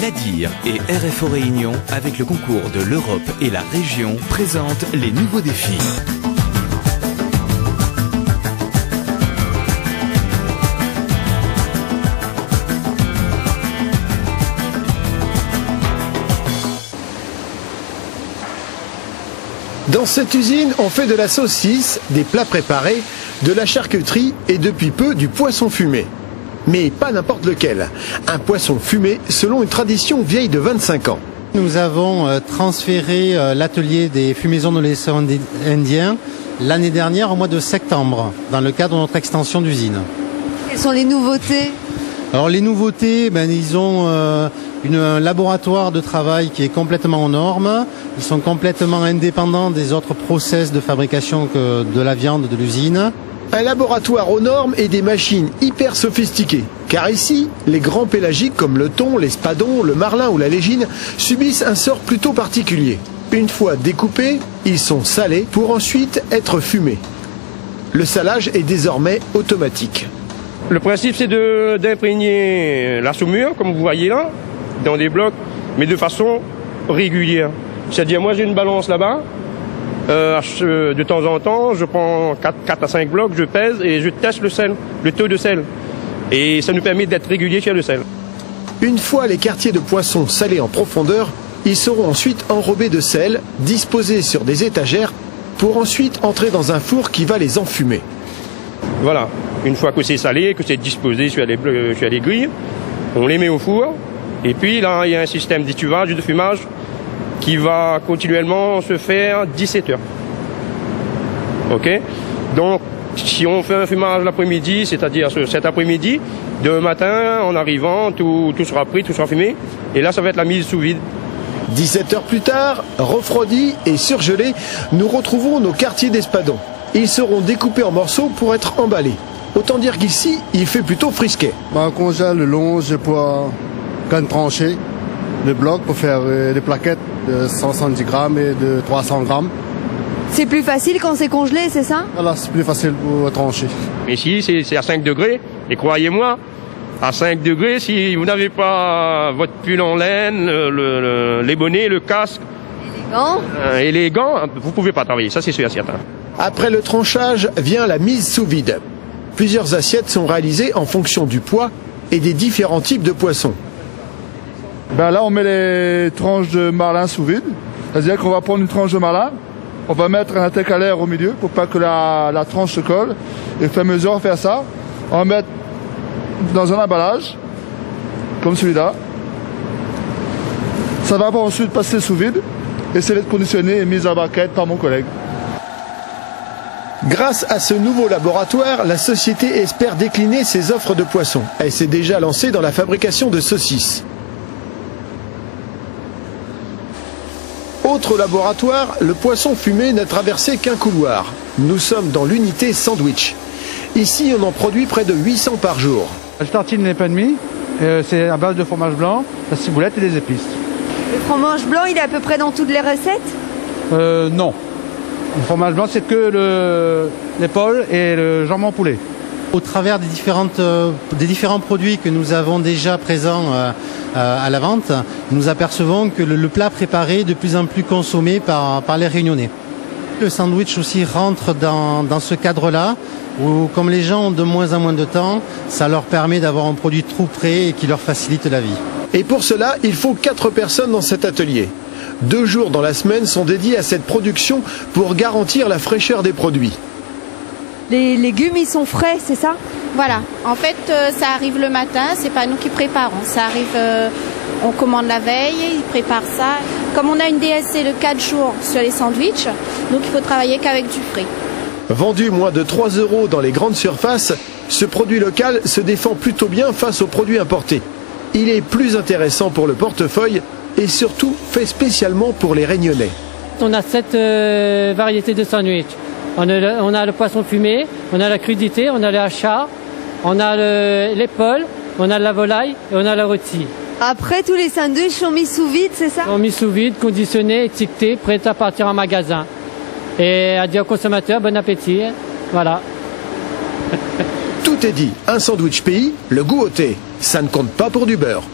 L'ADIR et RFO Réunion, avec le concours de l'Europe et la région, présentent les nouveaux défis. Dans cette usine, on fait de la saucisse, des plats préparés, de la charcuterie et depuis peu du poisson fumé. Mais pas n'importe lequel. Un poisson fumé selon une tradition vieille de 25 ans. Nous avons transféré l'atelier des fumaisons de l'océan Indien l'année dernière au mois de septembre, dans le cadre de notre extension d'usine. Quelles sont les nouveautés? Alors les nouveautés, ils ont un laboratoire de travail qui est complètement aux normes. Ils sont complètement indépendants des autres process de fabrication que de la viande de l'usine. Un laboratoire aux normes et des machines hyper sophistiquées. Car ici, les grands pélagiques comme le thon, l'espadon, le marlin ou la légine subissent un sort plutôt particulier. Une fois découpés, ils sont salés pour ensuite être fumés. Le salage est désormais automatique. Le principe, c'est d'imprégner la saumure, comme vous voyez là, dans des blocs, mais de façon régulière. C'est-à-dire, moi j'ai une balance là-bas. De temps en temps, je prends 4 à 5 blocs, je pèse et je teste le sel, le taux de sel. Et ça nous permet d'être régulier sur le sel. Une fois les quartiers de poissons salés en profondeur, ils seront ensuite enrobés de sel, disposés sur des étagères, pour ensuite entrer dans un four qui va les enfumer. Voilà, une fois que c'est salé, que c'est disposé sur les grilles, on les met au four. Et puis là, il y a un système d'étuvage, de fumage, qui va continuellement se faire 17 heures. Ok? Donc, si on fait un fumage l'après-midi, c'est-à-dire cet après-midi, demain matin, en arrivant, tout sera pris, tout sera fumé. Et là, ça va être la mise sous vide. 17 heures plus tard, refroidis et surgelés, nous retrouvons nos quartiers d'espadon. Ils seront découpés en morceaux pour être emballés. Autant dire qu'ici, il fait plutôt frisquet. On congèle le longe pour canne tranchée, le bloc pour faire des plaquettes de 170 grammes et de 300 grammes. C'est plus facile quand c'est congelé, c'est ça? Voilà, c'est plus facile pour trancher. Ici, c'est à 5 degrés. Et croyez-moi, à 5 degrés, si vous n'avez pas votre pull en laine, les bonnets, le casque et les gants, vous ne pouvez pas travailler. Ça, c'est sûr et certain. Après le tranchage vient la mise sous vide. Plusieurs assiettes sont réalisées en fonction du poids et des différents types de poissons. Là, on met les tranches de marlin sous vide. C'est-à-dire qu'on va prendre une tranche de marlin, on va mettre un intercalaire au milieu pour pas que la tranche se colle. Et au fur et à mesure, on va faire ça. On va mettre dans un emballage, comme celui-là. Ça va ensuite passer sous vide et c'est conditionné et mis en barquette par mon collègue. Grâce à ce nouveau laboratoire, la société espère décliner ses offres de poissons. Elle s'est déjà lancée dans la fabrication de saucisses. Autre laboratoire, le poisson fumé n'a traversé qu'un couloir. Nous sommes dans l'unité sandwich. Ici, on en produit près de 800 par jour. La tartine n'est pas demi, c'est à base de fromage blanc, la ciboulette et des épices. Le fromage blanc, il est à peu près dans toutes les recettes? Non. Le fromage blanc, c'est que l'épaule et le jambon poulet. Au travers des différents produits que nous avons déjà présents à la vente, nous apercevons que le plat préparé est de plus en plus consommé par les Réunionnais. Le sandwich aussi rentre dans ce cadre-là, où comme les gens ont de moins en moins de temps, ça leur permet d'avoir un produit tout prêt et qui leur facilite la vie. Et pour cela, il faut 4 personnes dans cet atelier. 2 jours dans la semaine sont dédiés à cette production pour garantir la fraîcheur des produits. Les légumes, ils sont frais, c'est ça? Voilà. En fait, ça arrive le matin, c'est pas nous qui préparons. Ça arrive, on commande la veille, ils préparent ça. Comme on a une DSC de 4 jours sur les sandwichs, donc il faut travailler qu'avec du frais. Vendu moins de 3 € dans les grandes surfaces, ce produit local se défend plutôt bien face aux produits importés. Il est plus intéressant pour le portefeuille et surtout fait spécialement pour les Réunionnais. On a 7 variétés de sandwich. On a le poisson fumé, on a la crudité, on a le hachard, on a l'épaule, on a la volaille et on a la rôti. Après, tous les sandwichs sont mis sous vide, c'est ça? Ils sont mis sous vide, conditionnés, étiquetés, prêts à partir en magasin. Et à dire aux consommateurs, bon appétit. Voilà. Tout est dit. Un sandwich pays, le goût au thé. Ça ne compte pas pour du beurre.